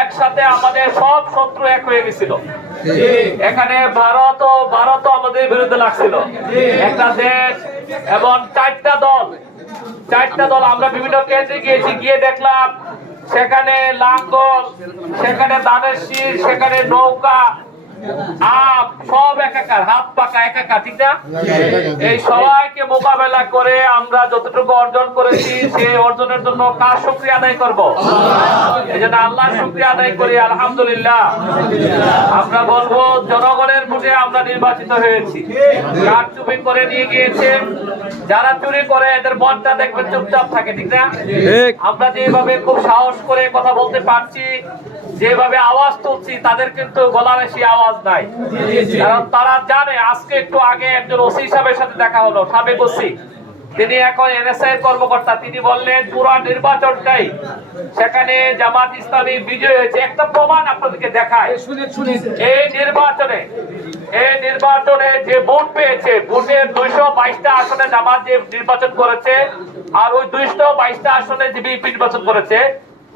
একসাথে আমাদের সব শত্রু এক হয়ে গেছিল। এখানে ভারত আমাদের বিরুদ্ধে লাগছিল, একটা দেশ এবং চারটা দল। আমরা বিভিন্ন কেন্দ্রে গিয়েছি, গিয়ে দেখলাম সেখানে লাঙ্গল, সেখানে ধানের শীষ, সেখানে নৌকা, সব একাকার, হাত পাকা একাকার, ঠিক না? এই সবাইকে মোকাবেলা করে আমরা যতটুকু অর্জন করেছি, সেই অর্জনের জন্য কার শুকরিয়া আদায় করব? এই জন্য আল্লাহর শুকরিয়া আদায় করি, আলহামদুলিল্লাহ। আমরা বলবো জনগণের ভোটে আমরা নির্বাচিত হয়েছি। কার চুরি করে নিয়ে গিয়েছে, যারা চুরি করে এদের মনটা দেখবেন চুপচাপ থাকে, ঠিক না? আমরা যেভাবে খুব সাহস করে কথা বলতে পারছি, যেভাবে আওয়াজ তুলছি, তাদের কিন্তু গলার বেশি আওয়াজ নাই, কারণ তারা জানে। আজকে একটু আগে একজন ওসি সাহেবের সাথে দেখা হলো, সাবেক ওসি, তিনি এখন এনএসআই এর কর্মকর্তা। তিনি বললেন পুরো নির্বাচনটাই সেখানে জামাত ইসলামী বিজয় হয়েছে। একটা প্রমাণ আপনাদেরকে দেখায়, এই নির্বাচনে যে ভোট পেয়েছে, ভোটের 222টা আসনে জামাত যে নির্বাচন করেছে, আর ওই 222টা আসনে যে বিএনপি নির্বাচন করেছে,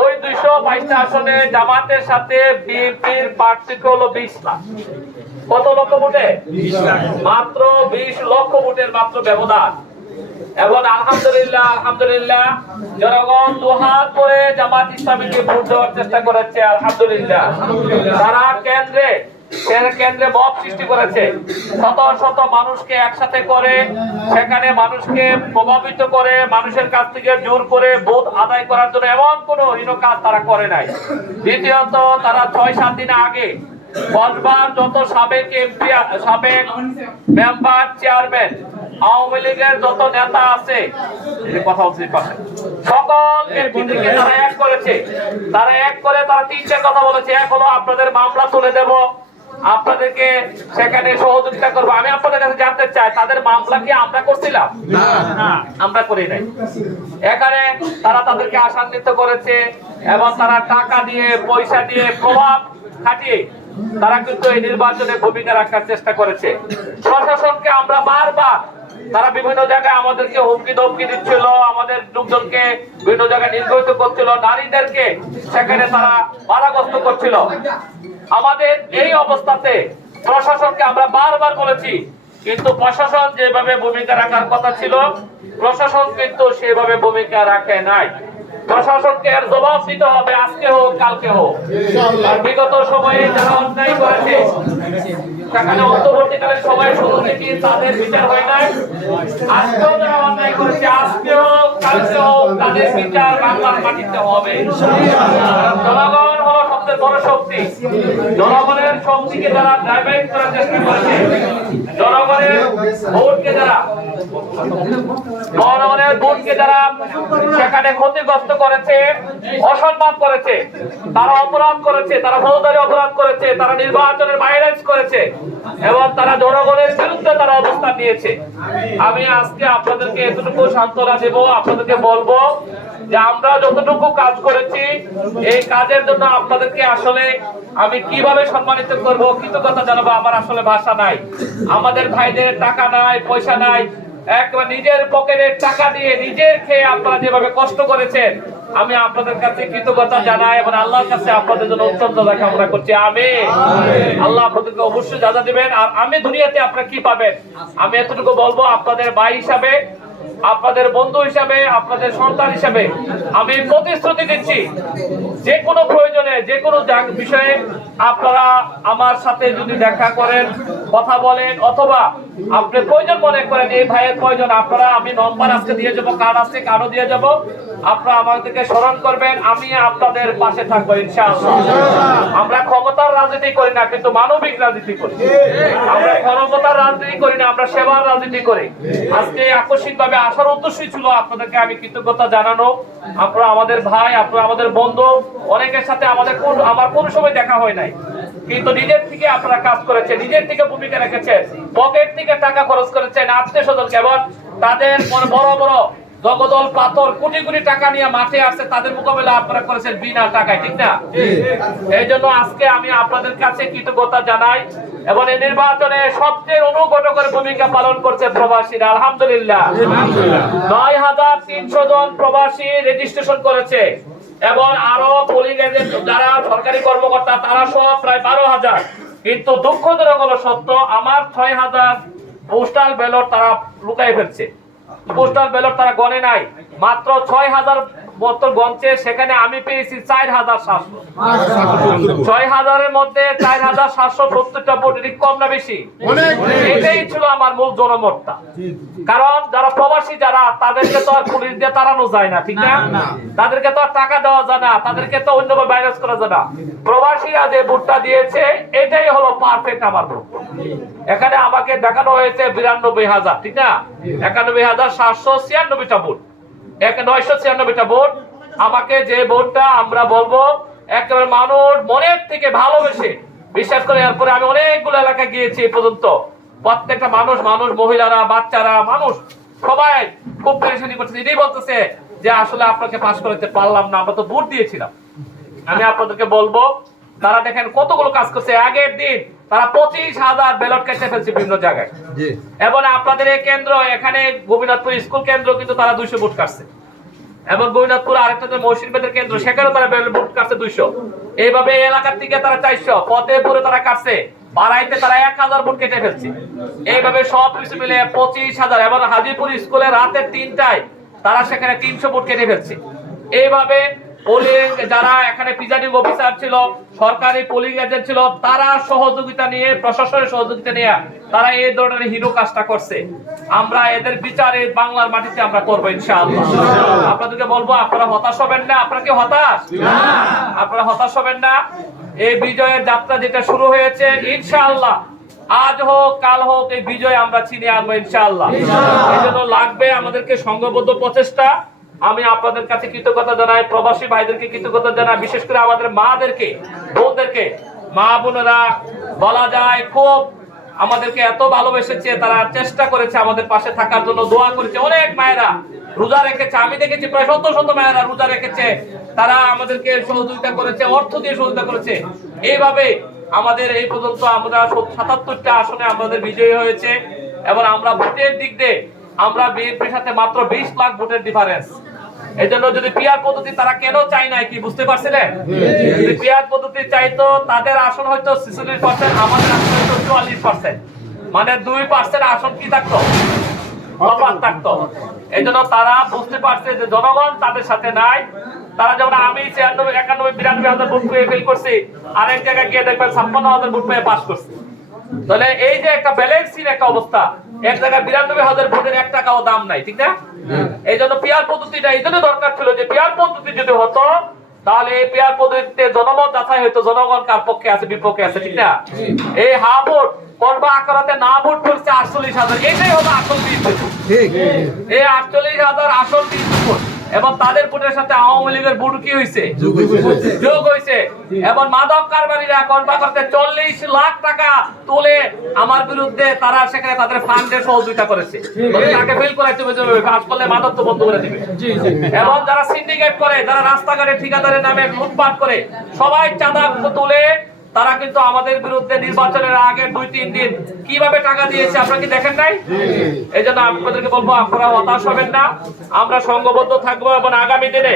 ওই 222টা আসনে জামাতের সাথে বিএনপির পার্থক্য হলো 20 লাখ। কত লক্ষ ভোটে? মাত্র 20 লক্ষ ভোটের মাত্র ব্যবধান। এবং আলহামদুলিল্লাহ জনগণ দুহাত করে জামাত ইসলামীকে ভোট দেওয়ার চেষ্টা করেছে, আলহামদুলিল্লাহ। তারা কেন্দ্রে মব সৃষ্টি করেছে, শত মানুষকে একসাথে করে, সেখানে মানুষকে প্রভাবিত করে, মানুষের কাছ থেকে জোর করে ভোট আদায় করার জন্য এমন কোনো হীন কাজ তারা করে নাই। দ্বিতীয়ত, তারা 6-7 দিন আগে কসবার যত সাবেক এমপি, সাবেক মেম্বার, চেয়ারম্যান, আওয়ামী লীগের যত নেতা আছে, কথা বলছি পাশে, সকল এমপিদেরকে তারা এক করেছে। তারা 3টে কথা বলেছে। এক হলো আপনাদের মামলা তুলে দেব, আপনাদেরকে সেখানে সহযোগিতা করবো। আমি আপনাদের কাছে জানতে চাই, তাদের মামলা কি আমরা করছিলাম? না, আমরা করি নাই। এখানে তারা তাদেরকে আশান্বিত করেছে এবং তারা টাকা দিয়ে, পয়সা দিয়ে, প্রভাব খাটিয়ে তারা কিন্তু এই নির্বাচনে ভূমিকা রাখার চেষ্টা করেছে। প্রশাসনকে আমরা বারবার, তারা বিভিন্ন জায়গায় আমাদেরকে হুমকি ধমকি দিচ্ছিল, আমাদের লোকজনকে বিভিন্ন জায়গায় নির্যাতিত করছিল, নারীদেরকে সেখানে তারা বাধাগ্রস্ত করছিল। আমাদের এই অবস্থাতে প্রশাসনকে আমরা বারবার বলেছি, কিন্তু প্রশাসন যেভাবে ভূমিকা রাখার কথা ছিল, প্রশাসন কিন্তু সেভাবে ভূমিকা রাখে নাই। প্রশাসনকে এর জবাব দিতে হবে, আজকে হোক কালকে হোক। বিগত সময়ে যারা অন্যায় করেছে, সেখানে অন্তর্বর্তীকালীন সময়ে শুরু থেকে তাদের বিচার হয় নাই। আজকেও যারা অন্যায় করেছে, আজকে হোক কালকে হোক, তাদের বিচার বাংলার মাটিতে হবে। জনগণ হলো সবচেয়ে বড় শক্তি। জনগণের শক্তিকে যারা ডাইভার্ট করার চেষ্টা করেছে, জনগণের ভোটকে যারা সেখানে ক্ষতিগ্রস্ত করেছে, অসম্মান করেছে, তারা অপরাধ করেছে, তারা ফৌজদারি অপরাধ করেছে, তারা নির্বাচনের ভায়োলেন্স করেছে এবং তারা জনগণের বিরুদ্ধে তারা অবস্থান নিয়েছে। আমি আজকে আপনাদেরকে এতটুকু সান্ত্বনা দেব, আপনাদেরকে বলবো যে আমরা যতটুকু কাজ করেছি, এই কাজের জন্য আপনাদেরকে আসলে আমি কিভাবে সম্মানিত করব, কৃতজ্ঞতা জানাবো, আমার আসলে ভাষা নাই। আমাদের ভাইদের টাকা নাই, পয়সা নাই, একবার নিজের পকেটের টাকা দিয়ে নিজের খেয়ে আপনারা যেভাবে কষ্ট করেছেন, আমি আপনাদের কাছে কৃতজ্ঞতা জানাই এবং আল্লাহর কাছে আপনাদের জন্য উত্তম দোয়া কামনা করছি। আমিন। আল্লাহ আপনাদেরকে অবশ্যই জাযা দিবেন। আর আমি দুনিয়াতে আপনারা কি পাবেন, আমি এতটুকু বলবো, আপনাদের ভাই হিসাবে, আপনাদের বন্ধু হিসাবে, আপনাদের সন্তান হিসাবে আমি প্রতিশ্রুতি দিচ্ছি, যে কোনো প্রয়োজনে, যে কোনো বিষয়ে আপনারা আমার সাথে যদি দেখা করেন, কথা বলেন, অথবা আপনি প্রয়োজন মনে করেন এই ভাইয়ের প্রয়োজন, আপনারা, আমি নম্বর আজকে দিয়ে যাবো, কার্ড আছে, কার্ডও দিয়ে যাবো, আপনারা আমাদেরকে স্মরণ করবেন, আমি আপনাদের পাশে থাকবো ইনশাআল্লাহ। আমরা ক্ষমতার রাজনীতি করি না, কিন্তু মানবিক রাজনীতি করি। আমরা ক্ষমতার রাজনীতি করি না, আমরা সেবার রাজনীতি করি। আজকে আকস্মিক ভাবে আসার উদ্দেশ্যই ছিল আপনাদেরকে আমি কৃতজ্ঞতা জানানো। আপনারা আমাদের ভাই, আপনারা আমাদের বন্ধু। অনেকের সাথে আমার কোনো সময় দেখা হয় নাই, কিন্তু নিজের থেকে আপনারা কাজ করেছেন, নিজের থেকে ভূমিকা রেখেছেন, পকেট থেকে টাকা খরচ করেছেন, আত্মীয় স্বজনকে, এবং তাদের বড় বড় জগদল পাথর কোটি কোটি টাকা নিয়ে মাঠে আসছে, তাদের মোকাবেলা আপনারা করেছেন বিনা টাকায়, ঠিক না? এই জন্য আজকে আমি আপনাদের কাছে কৃতজ্ঞতা জানাই। এবং এই নির্বাচনে সবচেয়ে অনুঘটকের ভূমিকা পালন করছে প্রবাসীরা, আলহামদুলিল্লাহ। 9300 জন প্রবাসী রেজিস্ট্রেশন করেছে এবং আরো পোলিং যারা সরকারি কর্মকর্তা তারা সব প্রায় 12,000, কিন্তু দুঃখজনক হলো সত্য আমার 6,000 পোস্টাল ব্যালট তারা লুকাই ফেলছে। পোস্টাল ব্যালট তারা গণে নাই, মাত্র 6,000 মতো গণছে, সেখানে আমি পেয়েছি 4,700। 6,000-এর মধ্যে 4,770টা ভোট, এটি কম না বেশি? এটাই ছিল আমার মূল জনমতটা। কারণ যারা প্রবাসী যারা তাদেরকে তো আর পুলিশ দিয়ে তাড়ানো যায় না, ঠিক না? তাদেরকে তো আর টাকা দেওয়া যায় না, তাদেরকে তো অন্যভাবে ভাইরাস করা যায় না। প্রবাসীরা যে ভোটটা দিয়েছে এটাই হলো পারফেক্ট আমার ভোট। এখানে আমাকে দেখানো হয়েছে 92,000, ঠিক না? 91,796টা ভোট, 996টা ভোট। আমাকে যে ভোটটা আমরা বলবো একেবারে মানুষ মনের থেকে ভালোবেসে, বিশ্বাস করে এরপরে আমি অনেকগুলো এলাকায় গিয়েছি এই পর্যন্ত, প্রত্যেকটা মানুষ মহিলারা, বাচ্চারা, মানুষ সবাই খুব পেরেশানি করছে, এটাই বলতেছে যে আসলে আপনাকে পাস করাতে পারলাম না, আমরা তো ভোট দিয়েছিলাম। আমি আপনাদেরকে বলবো তারা দেখেন কতগুলো কাজ করছে। আগের দিন তারা 25,000 ব্যালট কেটে ফেলছে বিভিন্ন জায়গায়, এবং আপনাদের এই কেন্দ্র এখানে গোবিনাথপুর স্কুল কেন্দ্র কিন্তু তারা 200 ভোট কাটছে, এবং গোবিনাথপুর আরেকটা যে মহসিনবাদের কেন্দ্র সেখানেও তারা ভোট কাটছে 200। এইভাবে এলাকার থেকে তারা 400, ফতেপুরে তারা কাটছে, বারাইতে তারা 1,000 ভোট কেটে ফেলছে। এইভাবে সব কিছু মিলে 25,000, এবং হাজিপুর স্কুলে রাতের 3টায় তারা সেখানে 300 ভোট কেটে ফেলছে। এইভাবে পোলিং যারা এখানে প্রিজাইডিং অফিসার ছিল, সরকারি পোলিং এজেন্ট ছিল, তারা সহযোগিতা নিয়ে, প্রশাসনের সহযোগিতা নিয়ে তারা এই ধরনের হিরো কাজটা করছে। আমরা এদের বিচারে বাংলার মাটিতে আমরা করবো ইনশাআল্লাহ। আপনাদেরকে বলবো আপনারা হতাশ হবেন না। আপনারা কি হতাশ? আপনারা হতাশ হবেন না। এই বিজয়ের যাত্রা যেটা শুরু হয়েছে, ইনশাআল্লাহ আজ হোক কাল হোক এই বিজয় আমরা ছিনিয়ে আনবো ইনশাআল্লাহ। এই জন্য লাগবে আমাদেরকে সংঘবদ্ধ প্রচেষ্টা। আমি আপনাদের কাছে কৃতজ্ঞতা জানাই, প্রবাসী ভাইদেরকে কৃতজ্ঞতা জানাই, বিশেষ করে আমাদের মাদেরকে, বোনদেরকে। মা বোনেরা বলা যায় খুব আমাদেরকে এত ভালোবেসেছে, তারা চেষ্টা করেছে আমাদের পাশে থাকার জন্য, দোয়া করেছে। অনেক মায়েরা রোজা রেখেছে, আমি দেখেছি প্রায় শত মায়েরা রোজা রেখেছে, তারা আমাদেরকে সহযোগিতা করেছে, অর্থ দিয়ে সহযোগিতা করেছে। এইভাবে আমাদের এই পর্যন্ত আমরা 77টা আসনে আমাদের বিজয়ী হয়েছে, এবং আমরা ভোটের দিক দিয়ে আমরা বিএনপির সাথে মাত্র 20 লাখ ভোটের ডিফারেন্স। এই জন্য যদি পিআর পদ্ধতি তারা কেন চাই নাই, কি বুঝতে পারছিলেন? যদি পিআর পদ্ধতি চাইতো তাদের আসন হয়তো 46%, আমাদের আসন হয়তো 44%, মানে 2% আসন কি থাকতো, তফাৎ থাকতো। এই জন্য তারা বুঝতে পারছে যে জনগণ তাদের সাথে নাই। তারা যেমন আমি 96, 91, 92,000 ভোট পেয়ে ফেল করছি, আরেক জায়গায় গিয়ে দেখবেন 56,000 ভোট পেয়ে পাস করছে। তাহলে এই যে একটা ব্যালেন্সিং একটা অবস্থা, এক জায়গায় 92,000 ভোটের 1 টাকাও দাম নাই, ঠিক না? এই জন্য পিআর পদ্ধতিটা এই জন্য দরকার ছিল যে পিআর পদ্ধতি যদি হতো তাহলে এই পিআর পদ্ধতিতে জনমত যাচাই হইতো, জনগণ কার পক্ষে আছে বিপক্ষে আছে, ঠিক না? এই হা ভোট করবা আকারাতে না ভোট করছে 48,000, এটাই হলো আসল বিএনপি। এই 48,000 আসল বিএনপি ভোট, এবং তাদের ভোটের সাথে আওয়ামী লীগের ভোট কি হয়েছে, যোগ হয়েছে। এবং মাদক কারবারীরা করবা করতে 40 লাখ টাকা তুলে আমার বিরুদ্ধে তারা সেখানে তাদের ফান্ডে সহযোগিতা করেছে। তাকে ফেল করাইতে হবে, কাজ করলে মাদক তো বন্ধ করে দিবে। এবং যারা সিন্ডিকেট করে, যারা রাস্তাঘাটে ঠিকাদারের নামে লুটপাট করে, সবাই চাঁদা তুলে তারা কিন্তু আমাদের বিরুদ্ধে নির্বাচনের আগে 2-3 দিন কিভাবে টাকা দিয়েছে আপনারা কি দেখেন নাই? এই জন্য আপনাদেরকে বলবো আপনারা হতাশ হবেন না, আমরা সংঘবদ্ধ থাকবো, এবং আগামী দিনে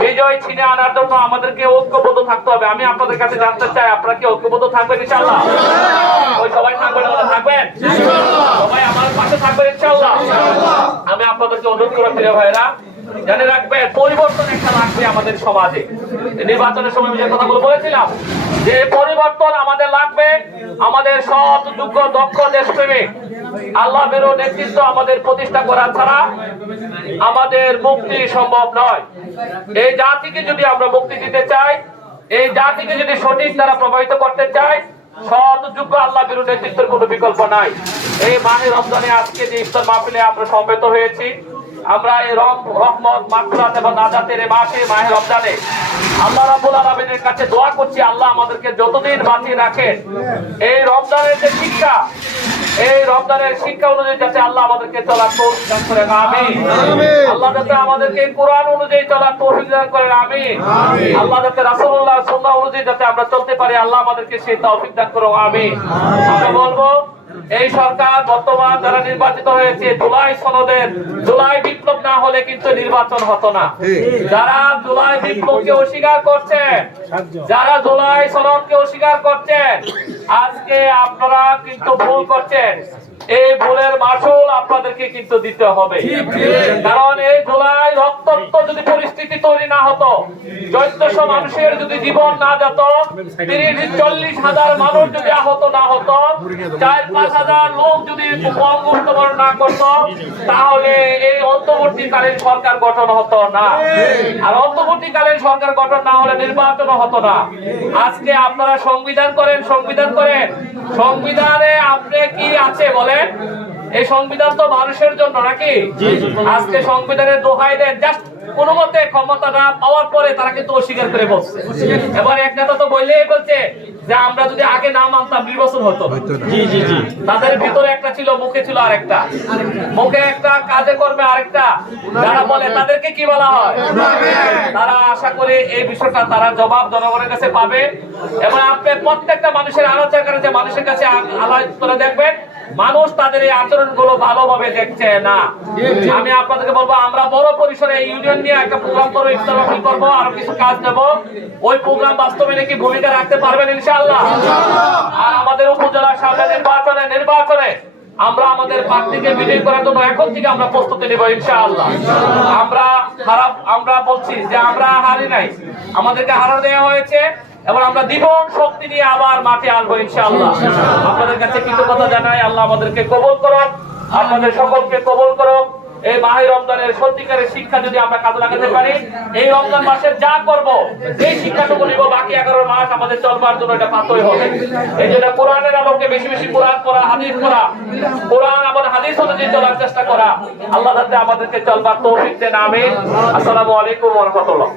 বিজয় ছিনে আনার জন্য আমাদেরকে ঐক্যবদ্ধ থাকতে হবে। আমি আপনাদের কাছে জানতে চাই আপনারা কি ঐক্যবদ্ধ থাকবেন ইনশাআল্লাহ? ওই সবাই থাকবেন, থাকবেন সবাই আমার পাশে থাকবেন ইনশাআল্লাহ। আমি আপনাদেরকে অনুরোধ করব প্রিয় ভাইরা, জানে রাখবেন পরিবর্তন একটা লাগবে আমাদের সমাজে। নির্বাচনের সময় যে কথাগুলো বলেছিলাম যে পরিবর্তন আমাদের লাগবে, আমাদের সৎ যোগ্য দক্ষ দেশপ্রেমিক আল্লাহ বেরো নেতৃত্ব আমাদের প্রতিষ্ঠা করা ছাড়া আমাদের মুক্তি সম্ভব নয়। এই জাতিকে যদি আমরা মুক্তি দিতে চাই, এই জাতিকে যদি সঠিক দ্বারা প্রভাবিত করতে চাই, সৎ যোগ্য আল্লাহ বেরো নেতৃত্বের কোনো বিকল্প নাই। এই মাহে রমজানে আজকে যে ইফতার মাহফিলে আমরা সমবেত হয়েছি, আমরা এই রহমত মাগফিরাত এবং নাজাতের মাসে মাহে রমজানে আল্লাহ রাব্বুল আলামিনের কাছে দোয়া করছি আল্লাহ আমাদেরকে যতদিন বাঁচিয়ে রাখেন, এই রমজানের যে শিক্ষা, এই রমজানের শিক্ষা অনুযায়ী যাতে আল্লাহ আমাদেরকে চলার তৌফিক দান করেন, আমিন। আল্লাহ যাতে আমাদেরকে কোরআন অনুযায়ী চলার তৌফিক দান করেন, আমিন। আল্লাহ যাতে রাসূলুল্লাহ সুন্নাহ অনুযায়ী যাতে আমরা চলতে পারি, আল্লাহ আমাদেরকে সেই তৌফিক দান করুন, আমিন। আমরা বলবো এই সরকার বর্তমান যারা নির্বাচিত হয়েছে জুলাই বিপ্লব না হলে কিন্তু নির্বাচন হতো না। যারা জুলাই বিপ্লবকে অস্বীকার করছেন, যারা জুলাই সনদকে অস্বীকার করছেন, আজকে আপনারা কিন্তু ভুল করছেন। এই ভুলের মাসুল আপনাদেরকে কিন্তু দিতে হবে। কারণ এই জুলাই রক্তাক্ত যদি পরিস্থিতি তৈরি না হতো, 1400 মানুষের যদি জীবন না যেত, 30-40 হাজার মানুষ যদি আহত না হতো, 4-5 হাজার লোক যদি মৃত্যুবরণ না করত, তাহলে এই অন্তর্বর্তীকালীন সরকার গঠন হতো না। আর অন্তর্বর্তীকালীন সরকার গঠন না হলে নির্বাচন হতো না। আজকে আপনারা সংবিধান করেন, সংবিধানে আপনি কি আছে বলেন? এই সংবিধান তো মানুষের জন্য নাকি? আজকে সংবিধানের দোহাই দেন, জাস্ট কোন মতে ক্ষমতাটা পাওয়ার পরে তারা কিন্তু অস্বীকার করে বলছে। এবার এক নেতা তো বললেই বলছে যে আমরা যদি আগে না মানতাম নির্বাচন হতো। তাদের ভিতরে একটা ছিল, মুখে ছিল আরেকটা, মুখে একটা কাজে করবে আরেকটা। যারা বলে তাদেরকে কি বলা হয়? তারা আশা করে এই বিষয়টা তারা জবাব জনগণের কাছে পাবে। এবং আপনি প্রত্যেকটা মানুষের আলোচনা করে যে মানুষের কাছে আলোচনা করে দেখবেন, মানুষ তাদের এই আচরণগুলো ভালোভাবে দেখছে না। আমি আপনাদেরকে বলবো, আমরা বড় পরিসরে ইউনিয়ন নিয়ে একটা প্রোগ্রাম করবো, ইফতার করবো, আরো কিছু কাজ নেব। ওই প্রোগ্রাম বাস্তবায়নে কি ভূমিকা রাখতে পারবেন ইনশাআল্লাহ? আর আমাদের উপজেলার সামনে নির্বাচনে আমরা আমাদের প্রার্থীকে বিজয়ী করার জন্য এখন থেকে আমরা প্রস্তুতি নেব ইনশাআল্লাহ। আমরা বলছি যে আমরা হারি নাই, আমাদেরকে হারা দেওয়া হয়েছে এবং আমরা দ্বিগুণ শক্তি নিয়ে আবার মাঠে আসবো ইনশাআল্লাহ। আপনাদের কাছে কৃতজ্ঞতা জানাই। আল্লাহ আমাদেরকে কবুল করুন, আপনাদের সকলকে কবুল করুন। এই মাহে রমজানের সত্যিকারের শিক্ষা যদি আমরা কাজে লাগাতে পারি, এই রমজান মাসে যা করব এই শিক্ষাটুকু নিব, বাকি 11 মাস আমাদের চলবার জন্য এটা পাথর হবে। এই জন্য কোরআনের আলোকে বেশি বেশি কোরআন পড়া, হাদিস পড়া, কোরআন আবার হাদিস অনুযায়ী চলার চেষ্টা করা। আল্লাহ তাআলা আমাদেরকে চলবার তৌফিক দেন, আমিন। আসসালামু আলাইকুম ওয়া রাহমাতুল্লাহ।